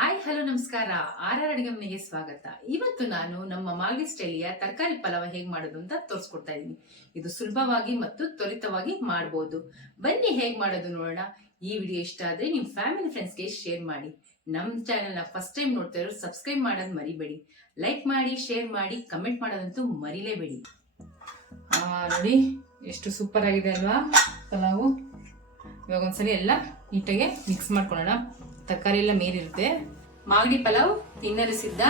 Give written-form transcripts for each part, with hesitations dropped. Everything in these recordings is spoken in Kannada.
ಹಾಯ್ ಹಲೋ ನಮಸ್ಕಾರ. ಅಡುಗೆ ಮನೆಗೆ ಸ್ವಾಗತ. ಇವತ್ತು ನಾನು ನಮ್ಮ ಮಾಲ್ದಿ ಸ್ಟೈಲಿಯ ತರಕಾರಿ ಪಲಾವ ಹೇಗೆ ಮಾಡೋದು ಅಂತ ತೋರಿಸ್ಕೊಡ್ತಾ ಇದ್ದೀನಿ. ಇದು ಸುಲಭವಾಗಿ ಮತ್ತು ತ್ವರಿತವಾಗಿ ಮಾಡಬಹುದು. ಬನ್ನಿ ಹೇಗೆ ಮಾಡೋದು ನೋಡೋಣ. ಈ ವಿಡಿಯೋ ಇಷ್ಟ ಆದ್ರೆ ನಿಮ್ಮ ಫ್ಯಾಮಿಲಿ ಫ್ರೆಂಡ್ಸ್ಗೆ ಶೇರ್ ಮಾಡಿ. ನಮ್ಮ ಚಾನೆಲ್ನ ಫಸ್ಟ್ ಟೈಮ್ ನೋಡ್ತಾ ಇರೋರು ಸಬ್ಸ್ಕ್ರೈಬ್ ಮಾಡೋದು ಮರಿಬೇಡಿ. ಲೈಕ್ ಮಾಡಿ, ಶೇರ್ ಮಾಡಿ, ಕಮೆಂಟ್ ಮಾಡೋದಂತೂ ಮರಿಲೇಬೇಡಿ. ನೋಡಿ ಎಷ್ಟು ಸೂಪರ್ ಆಗಿದೆ ಅಲ್ವಾ ಪಲಾವು. ಇವಾಗ ಒಂದ್ಸಲಿ ಎಲ್ಲ ನೀಟಾಗಿ ಮಿಕ್ಸ್ ಮಾಡ್ಕೊಳ್ಳೋಣ. ತರಕಾರಿ ಎಲ್ಲ ಮೇಲಿರುತ್ತೆ. ಮಾಗಡಿ ಪಲಾವ್ ತಿನ್ನಲು ಸಿದ್ಧ.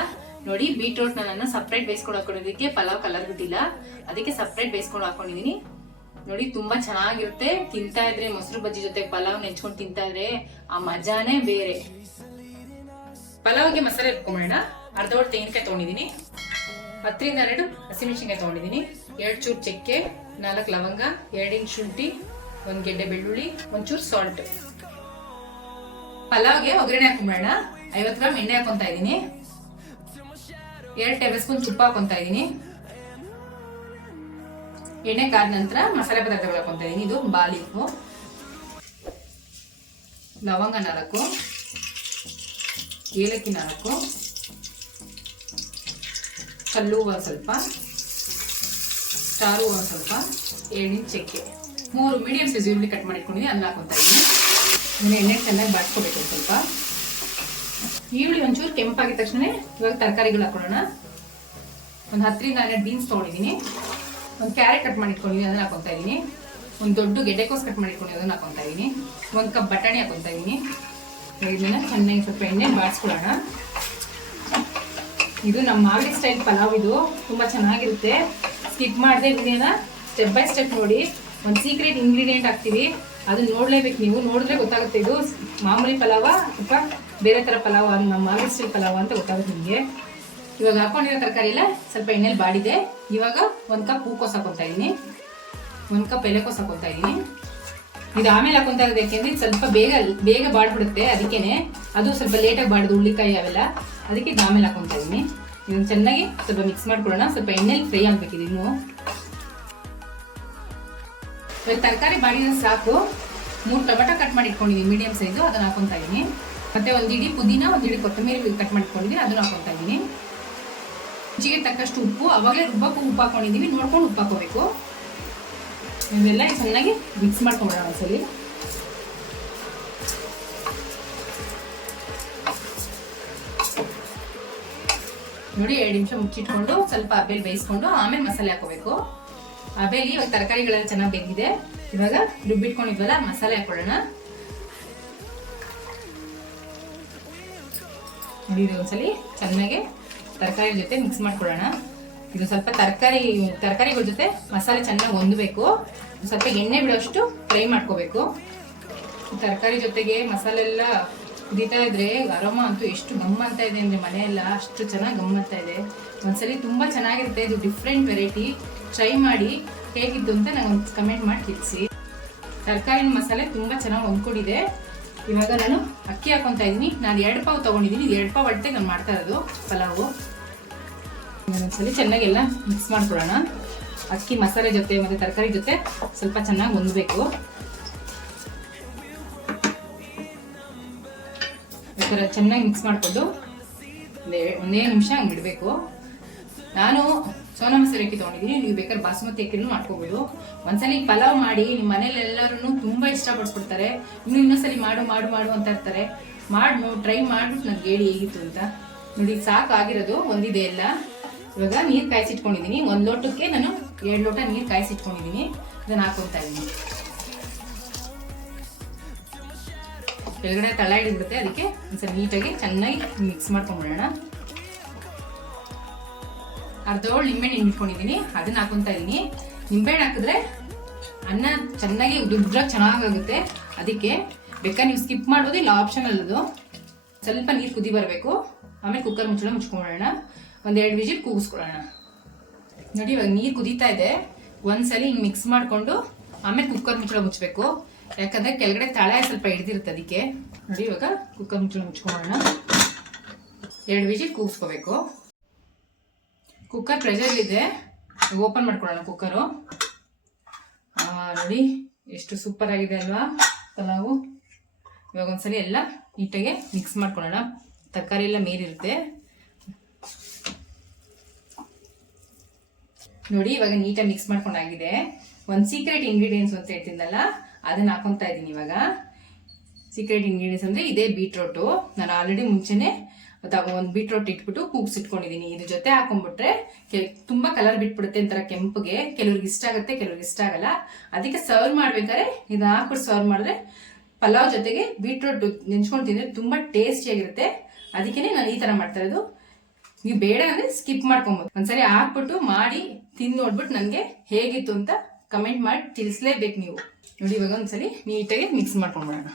ನೋಡಿ ಬೀಟ್ರೂಟ್ ನಾನು ಸಪ್ರೇಟ್ ಬೇಯಿಸ್ಕೊಂಡು ಹಾಕೊಂಡಿದ್ದಕ್ಕೆ ಪಲಾವ್ ಕಲರ್ ಬಿಟ್ಟಿಲ್ಲ, ಅದಕ್ಕೆ ಸಪ್ರೇಟ್ ಬೇಯಿಸ್ಕೊಂಡು ಹಾಕೊಂಡಿದೀನಿ. ನೋಡಿ ತುಂಬಾ ಚೆನ್ನಾಗಿರುತ್ತೆ. ತಿಂತಾ ಇದ್ರೆ ಮೊಸರು ಬಜ್ಜಿ ಜೊತೆ ಪಲಾವ್ ನೆಂಚ್ಕೊಂಡು ತಿಂತಾ ಇದ್ರೆ ಆ ಮಜಾನೇ ಬೇರೆ. ಪಲಾವ್ಗೆ ಮಸಾಲೆ ಇಟ್ಕೊಂಬೋಣ. ಅರ್ಧ ಒಟ್ಟು ತೆಂಗಿನಕಾಯಿ ತಗೊಂಡಿದೀನಿ, 10-12 ಹಸಿಮೆಣಸಿನಕಾಯಿ ತಗೊಂಡಿದೀನಿ, 2 ಚೂರು ಚಕ್ಕೆ, 4 ಲವಂಗ, 2 ಇಂಚ್ ಶುಂಠಿ, 1 ಗೆಡ್ಡೆ ಬೆಳ್ಳುಳ್ಳಿ, 1 ಚೂರು ಸಾಲ್ಟ್. ಪಲಾವ್ಗೆ ಒಗ್ಗರಣೆ ಹಾಕೊಂಬೋಣ. 50 ಗ್ರಾಮ್ ಎಣ್ಣೆ ಹಾಕೊಂತಾ ಇದೀನಿ, 2 ಟೇಬಲ್ ಸ್ಪೂನ್ ತುಪ್ಪ ಹಾಕೊಂತಾ ಇದೀನಿ. ಎಣ್ಣೆ ಕಾದ ನಂತರ ಮಸಾಲೆ ಪದಾರ್ಥಗಳು ಹಾಕೊಂತಾ ಇದೀನಿ. ಇದು ಬಾಲೀಫು, ಲವಂಗ 4, ಏಲಕ್ಕಿ 4, ಕಲ್ಲು ಹೂವು ಸ್ವಲ್ಪ, ಸ್ಟಾರ್ ಹೂವು ಸ್ವಲ್ಪ, 2 ಇಂಚ್ ಚಕ್ಕೆ, 3 ಮೀಡಿಯಂ ಸೈಜ್ ಈರುಳ್ಳಿ ಕಟ್ ಮಾಡಿಟ್ಕೊಂಡಿದ್ದೀನಿ, ಅದನ್ನ ಹಾಕೊಂತಾ ಇದೀನಿ. ಎಣ್ಣೆ ಚೆನ್ನಾಗಿ ಬಾಡ್ಸ್ಕೋಬೇಕು. ಸ್ವಲ್ಪ ಈರುಳ್ಳಿ ಒಂಚೂರು ಕೆಂಪಾಗಿದ ತಕ್ಷಣ ಇವಾಗ ತರಕಾರಿಗಳು ಹಾಕೊಳ್ಳೋಣ. ಒಂದು 10-12 ಬೀನ್ಸ್ ತೊಗೊಂಡಿದ್ದೀನಿ, ಒಂದು ಕ್ಯಾರೆಟ್ ಕಟ್ ಮಾಡಿಟ್ಕೊಂಡಿದ್ದೀನಿ, ಅದನ್ನ ಹಾಕೊತಾ ಇದ್ದೀನಿ. ಒಂದು ದೊಡ್ಡ ಗೆಡ್ಡೆಕೋಸು ಕಟ್ ಮಾಡಿಟ್ಕೊಂಡಿದ್ದೀನಿ, ಅದನ್ನ ಹಾಕೊತಾ ಇದ್ದೀನಿ. 1 ಕಪ್ ಬಟಾಣಿ ಹಾಕೊತಾ ಇದ್ದೀನಿ. ಇದನ್ನ ಚೆನ್ನಾಗಿ ಸ್ವಲ್ಪ ಎಣ್ಣೆ ಬಾಡಿಸ್ಕೊಳ್ಳೋಣ. ಇದು ನಮ್ಮ ಮಾಗಡಿ ಸ್ಟೈಲ್ ಪಲಾವ್. ಇದು ತುಂಬಾ ಚೆನ್ನಾಗಿರುತ್ತೆ. ಸ್ಕಿಪ್ ಮಾಡದೆ ವಿಡಿಯೋನ ಸ್ಟೆಪ್ ಬೈ ಸ್ಟೆಪ್ ನೋಡಿ. ಒಂದು ಸೀಕ್ರೆಟ್ ಇಂಗ್ರೀಡಿಯೆಂಟ್ ಹಾಕ್ತೀವಿ, ಅದನ್ನ ನೋಡ್ಲೇಬೇಕು. ನೀವು ನೋಡಿದ್ರೆ ಗೊತ್ತಾಗುತ್ತೆ ಇದು ಮಾಮೂಲಿ ಪಲಾವ ಅಥವಾ ಬೇರೆ ತರ ಪಲಾವ, ನಮ್ಮ ಮಾಗಡಿ ಸ್ಟೈಲ್ ಪಲಾವ ಅಂತ ಗೊತ್ತಾಗುತ್ತೆ ನಿಮಗೆ. ಇವಾಗ ಹಾಕೊಂಡಿರೋ ತರಕಾರಿ ಎಲ್ಲ ಸ್ವಲ್ಪ ಎಣ್ಣೆಲಿ ಬಾಡಿದೆ. ಇವಾಗ 1 ಕಪ್ ಹೂಕೋಸು ಹಾಕೊತಾ ಇದ್ದೀನಿ, 1 ಕಪ್ ಎಲೆಕೋಸು ಹಾಕೊತಾ ಇದ್ದೀನಿ. ಇದು ಆಮೇಲೆ ಹಾಕೊಂತಾ ಇರೋದು ಯಾಕೆಂದ್ರೆ ಸ್ವಲ್ಪ ಬೇಗ ಬಾಡ್ಬಿಡುತ್ತೆ, ಅದಕ್ಕೇನೆ. ಅದು ಸ್ವಲ್ಪ ಲೇಟಾಗಿ ಬಾಡಿದ್ದು ಹುಳ್ಳಿಕಾಯಿ ಅವೆಲ್ಲ, ಅದಕ್ಕೆ ಇದು ಆಮೇಲೆ ಹಾಕೊತಾ ಇದ್ದೀನಿ. ಇದನ್ನು ಚೆನ್ನಾಗಿ ಸ್ವಲ್ಪ ಮಿಕ್ಸ್ ಮಾಡ್ಕೊಳ್ಳೋಣ. ಸ್ವಲ್ಪ ಎಣ್ಣೆಲಿ ಫ್ರೈ ಆಗ್ಬೇಕಿದೆ ಇನ್ನು. ತರಕಾರಿ ಬಾಡಿದ್ರೆ ಸಾಕು. 3 ಟೊಮೆಟೊ ಕಟ್ ಮಾಡಿ ಇಟ್ಕೊಂಡಿದ್ದೀನಿ ಮೀಡಿಯಂ ಸೈಜು, ಅದನ್ನ ಹಾಕೊತಾ ಇದ್ದೀನಿ. ಮತ್ತೆ 1 ಇಡೀ ಪುದೀನ, 1 ಇಡೀ ಕೊತ್ತಂಬರಿ ಕಟ್ ಮಾಡಿಟ್ಕೊಂಡಿದ್ದೀನಿ, ಅದನ್ನ ಹಾಕೊತಾ ಇದ್ದೀನಿ. ರುಚಿಗೆ ತಕ್ಕಷ್ಟು ಉಪ್ಪು, ಅವಾಗಲೇ ರುಬ್ಬಕ್ಕೂ ಉಪ್ಪು ಹಾಕೊಂಡಿದ್ದೀವಿ, ನೋಡ್ಕೊಂಡು ಉಪ್ಪು ಹಾಕೋಬೇಕು. ಇವೆಲ್ಲ ಚೆನ್ನಾಗಿ ಮಿಕ್ಸ್ ಮಾಡ್ಕೊಂಬೋಣ ಒಂದ್ಸಲಿ. ನೋಡಿ 2 ನಿಮಿಷ ಮುಚ್ಚಿಟ್ಕೊಂಡು ಸ್ವಲ್ಪ ಹಬೆಲ್ ಬೇಯಿಸ್ಕೊಂಡು ಆಮೇಲೆ ಮಸಾಲೆ ಹಾಕೋಬೇಕು. ಆಮೇಲೆ ಇವಾಗ ತರಕಾರಿಗಳೆಲ್ಲ ಚೆನ್ನಾಗಿ ಬೆಂದಿದೆ. ಇವಾಗ ರುಬ್ಬಿಟ್ಕೊಂಡಿದ್ವಲ್ಲ ಮಸಾಲೆ ಹಾಕೊಳ್ಳೋಣ. ನೋಡಿ ಒಂದ್ಸಲಿ ಚೆನ್ನಾಗಿ ತರಕಾರಿ ಜೊತೆ ಮಿಕ್ಸ್ ಮಾಡ್ಕೊಳ್ಳೋಣ. ಇದು ಸ್ವಲ್ಪ ತರಕಾರಿಗಳ ಜೊತೆ ಮಸಾಲೆ ಚೆನ್ನಾಗಿ ಹೊಂದಬೇಕು. ಸ್ವಲ್ಪ ಎಣ್ಣೆ ಬಿಡೋಷ್ಟು ಫ್ರೈ ಮಾಡ್ಕೋಬೇಕು. ತರಕಾರಿ ಜೊತೆಗೆ ಮಸಾಲೆ ಎಲ್ಲ ಕುದೀತಾ ಇದ್ರೆ ಅರೋಮ ಅಂತೂ ಎಷ್ಟು ಗಮ್ಮಂತ ಇದೆ ಅಂದ್ರೆ ಮನೆಯೆಲ್ಲ ಅಷ್ಟು ಚೆನ್ನಾಗಿ ಗಮ್ಮಂತ ಇದೆ. ಒಂದ್ಸಲಿ ತುಂಬಾ ಚೆನ್ನಾಗಿರುತ್ತೆ. ಇದು ಡಿಫ್ರೆಂಟ್ ವೆರೈಟಿ. ಟ್ರೈ ಮಾಡಿ ಹೇಗಿತ್ತು ಅಂತ ನಂಗೆ ಕಮೆಂಟ್ ಮಾಡಿ ತಿಳಿಸಿ. ತರಕಾರಿ ಮಸಾಲೆ ತುಂಬಾ ಚೆನ್ನಾಗಿ ಹೊಂದ್ಕೊಂಡಿದೆ. ಇವಾಗ ನಾನು ಅಕ್ಕಿ ಹಾಕೊಂತಾ ಇದ್ದೀನಿ. ನಾನು 2 ಪಾವ್ ತಗೊಂಡಿದ್ದೀನಿ. 2 ಪಾವ್ ಅಳತೆ ನಾನು ಮಾಡ್ತಾ ಇರೋದು ಪಲಾವು. ಒಂದ್ಸಲಿ ಚೆನ್ನಾಗೆಲ್ಲ ಮಿಕ್ಸ್ ಮಾಡ್ಕೊಳ್ಳೋಣ. ಅಕ್ಕಿ ಮಸಾಲೆ ಜೊತೆ ಮತ್ತೆ ತರಕಾರಿ ಜೊತೆ ಸ್ವಲ್ಪ ಚೆನ್ನಾಗಿ ಹೊಂದಬೇಕು. ಈ ಥರ ಚೆನ್ನಾಗಿ ಮಿಕ್ಸ್ ಮಾಡಿಕೊಂಡು ಒಂದೇ ನಿಮಿಷ ಹಂಗೆ ಬಿಡಬೇಕು. ನಾನು ಸೋನಾ ಮಸೂರಿ ಅಕ್ಕಿ ತೊಗೊಂಡಿದ್ದೀನಿ. ನೀವು ಬೇಕಾದ್ರೆ ಬಾಸುಮತಿ ಅಕ್ಕಿನೂ ಮಾಡ್ಕೋಬೋದು. ಒಂದ್ಸಲಿ ಪಲಾವ್ ಮಾಡಿ ನಿಮ್ಮ ಮನೇಲಿ ಎಲ್ಲರೂ ತುಂಬ ಇಷ್ಟಪಡಿಸ್ಬಿಡ್ತಾರೆ. ಇನ್ನೊಂದ್ಸಲಿ ಮಾಡು ಮಾಡು ಮಾಡು ಅಂತ ಇರ್ತಾರೆ. ಟ್ರೈ ಮಾಡ್ಬಿಟ್ಟು ನನಗೆ ಹೇಳಿ ಹೇಗಿತ್ತು ಅಂತ. ನೋಡಿ ಸಾಕು ಆಗಿರೋದು, ಒಂದಿದೆ ಎಲ್ಲ. ಇವಾಗ ನೀರು ಕಾಯಿಸಿಟ್ಕೊಂಡಿದ್ದೀನಿ. 1 ಲೋಟಕ್ಕೆ ನಾನು 2 ಲೋಟ ನೀರು ಕಾಯಿಸಿಟ್ಕೊಂಡಿದ್ದೀನಿ. ಇದನ್ನು ಹಾಕೊತಾ ಇದ್ದೀನಿ. ಕೆಳಗಡೆ ತಳ ಹಿಡಿಬಿಡುತ್ತೆ, ಅದಕ್ಕೆ ಒಂದ್ಸಲ ನೀಟಾಗಿ ಚೆನ್ನಾಗಿ ಮಿಕ್ಸ್ ಮಾಡ್ಕೊಂಡ್ಬಿಡೋಣ. ಅರ್ಧ ನಿಂಬೆಹಣ್ಣು ಹಿಂಡ್ಕೊಂಡಿದ್ದೀನಿ, ಅದನ್ನ ಹಾಕೊಂತಾ ಇದ್ದೀನಿ. ನಿಂಬೆಹಣ್ಣು ಹಾಕಿದ್ರೆ ಅನ್ನ ಚೆನ್ನಾಗಿ ಉದ್ರಾಗಿ ಚೆನ್ನಾಗಾಗುತ್ತೆ. ಅದಕ್ಕೆ ಬೇಕಾದ್ರೆ ನೀವು ಸ್ಕಿಪ್ ಮಾಡ್ಬೋದು, ಇಲ್ಲ ಆಪ್ಷನಲ್ ಅದು. ಸ್ವಲ್ಪ ನೀರು ಕುದಿ ಬರಬೇಕು. ಆಮೇಲೆ ಕುಕ್ಕರ್ ಮುಚ್ಕೊಂಡ್ಬಿಡೋಣ. 1-2 ವಿಜಿಲ್ ಕೂಗಿಸ್ಕೊಳ್ಳೋಣ. ನೋಡಿ ಇವಾಗ ನೀರು ಕುದೀತಾ ಇದೆ. ಒಂದ್ಸಲಿ ಹಿಂಗೆ ಮಿಕ್ಸ್ ಮಾಡಿಕೊಂಡು ಆಮೇಲೆ ಕುಕ್ಕರ್ ಮುಚ್ಚಬೇಕು. ಯಾಕಂದ್ರೆ ಕೆಳಗಡೆ ತಳ ಸ್ವಲ್ಪ ಹಿಡ್ದಿರುತ್ತೆ, ಅದಕ್ಕೆ. ನೋಡಿ ಇವಾಗ ಕುಕ್ಕರ್ ಮುಚ್ಕೊಂಡ್ಬಿಡೋಣ. 2 ವಿಜಿಲ್ ಕೂಗಿಸ್ಕೋಬೇಕು. ಕುಕ್ಕರ್ ಪ್ರೆಷರ್ ಇದೆ, ಓಪನ್ ಮಾಡ್ಕೊಳ್ಳೋಣ ಕುಕ್ಕರು. ನೋಡಿ ಎಷ್ಟು ಸೂಪರ್ ಆಗಿದೆ ಅಲ್ವಾ ಪಲಾವು. ಇವಾಗ ಒಂದ್ಸಲಿ ಎಲ್ಲ ನೀಟಾಗಿ ಮಿಕ್ಸ್ ಮಾಡ್ಕೊಳ್ಳೋಣ. ತರಕಾರಿ ಎಲ್ಲ ಮೇಲಿರುತ್ತೆ. ನೋಡಿ ಇವಾಗ ನೀಟಾಗಿ ಮಿಕ್ಸ್ ಮಾಡ್ಕೊಂಡಾಗಿದೆ. ಒಂದು ಸೀಕ್ರೆಟ್ ಇಂಗ್ರೀಡಿಯೆಂಟ್ಸ್ ಅಂತ ಹೇಳ್ತಿದ್ದಲ್ಲ, ಅದನ್ನ ಹಾಕೊಂತಾ ಇದ್ದೀನಿ ಇವಾಗ. ಸೀಕ್ರೆಟ್ ಇಂಗ್ರೀಡಿಯೆಂಟ್ಸ್ ಅಂದ್ರೆ ಇದೇ ಬೀಟ್ರೋಟು. ನಾನು ಆಲ್ರೆಡಿ ಮುಂಚೆನೆ ಒಂದು ಬೀಟ್ರೋಟ್ ಇಟ್ಬಿಟ್ಟು ಕೂಗ್ಸಿಟ್ಕೊಂಡಿದ್ದೀನಿ. ಇದ್ರ ಜೊತೆ ಹಾಕೊಂಡ್ಬಿಟ್ರೆ ತುಂಬಾ ಕಲರ್ ಬಿಟ್ಬಿಡುತ್ತೆ, ಒಂಥರ ಕೆಂಪಗೆ. ಕೆಲವ್ರಿಗೆ ಇಷ್ಟ ಆಗುತ್ತೆ, ಕೆಲವ್ರಿಗೆ ಇಷ್ಟ ಆಗಲ್ಲ. ಅದಕ್ಕೆ ಸರ್ವ್ ಮಾಡ್ಬೇಕಾದ್ರೆ ಇದನ್ನ ಹಾಕ್ಬಿಟ್ಟು ಸರ್ವ್ ಮಾಡಿದ್ರೆ ಪಲಾವ್ ಜೊತೆಗೆ ಬೀಟ್ರೋಟ್ ನೆಂಚ್ಕೊಂಡು ತಿಂದ್ರೆ ತುಂಬಾ ಟೇಸ್ಟಿಯಾಗಿರುತ್ತೆ. ಅದಕ್ಕೇನೆ ನಾನು ಈ ತರ ಮಾಡ್ತಾ ಇರೋದು. ನೀವು ಬೇಡ ಅಂದ್ರೆ ಸ್ಕಿಪ್ ಮಾಡ್ಕೊಬೋದು. ಒಂದ್ಸರಿ ಹಾಕ್ಬಿಟ್ಟು ಮಾಡಿ ತಿಂದು ನೋಡ್ಬಿಟ್ಟು ನನಗೆ ಹೇಗಿತ್ತು ಅಂತ ಕಮೆಂಟ್ ಮಾಡಿ ತಿಳಿಸ್ಲೇಬೇಕು ನೀವು. ನೋಡಿ ಇವಾಗ ಒಂದ್ಸಲಿ ನೀಟಾಗಿ ಮಿಕ್ಸ್ ಮಾಡ್ಕೊಂಡ್ಬಿಡೋಣ.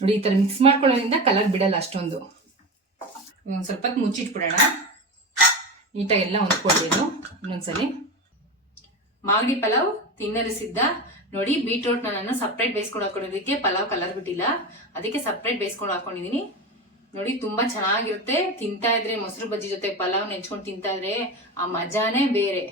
ನೋಡಿ ಈ ತರ ಮಿಕ್ಸ್ ಮಾಡ್ಕೊಳ್ಳೋದ್ರಿಂದ ಕಲರ್ ಬಿಡಲ್ಲ ಅಷ್ಟೊಂದು. ಒಂದ್ ಸ್ವಲ್ಪ ಹೊತ್ತು ಮುಚ್ಚಿಟ್ಬಿಡೋಣ. ನೀಟಾಗಿ ಎಲ್ಲ ಹೊಂದ್ಕೊಳ್ಬೇಕು. ಇನ್ನೊಂದ್ಸಲಿ ಮಾಗಡಿ ಪಲಾವ್ ತಿನ್ನಲು ಸಿದ್ಧ. ನೋಡಿ ಬೀಟ್ರೋಟ್ನ ನಾನು ಸಪ್ರೇಟ್ ಬೇಯಿಸ್ಕೊಂಡು ಹಾಕೊಂಡಿದ್ದಕ್ಕೆ ಪಲಾವ್ ಕಲರ್ ಬಿಟ್ಟಿಲ್ಲ, ಅದಕ್ಕೆ ಸಪ್ರೇಟ್ ಬೇಯಿಸ್ಕೊಂಡು ಹಾಕೊಂಡಿದೀನಿ. ನೋಡಿ ತುಂಬಾ ಚೆನ್ನಾಗಿರುತ್ತೆ. ತಿಂತಾ ಇದ್ರೆ ಮೊಸರು ಬಜ್ಜಿ ಜೊತೆ ಪಲಾವ್ ನೆಂಚ್ಕೊಂಡು ತಿಂತಾ ಇದ್ರೆ ಆ ಮಜಾನೇ ಬೇರೆ.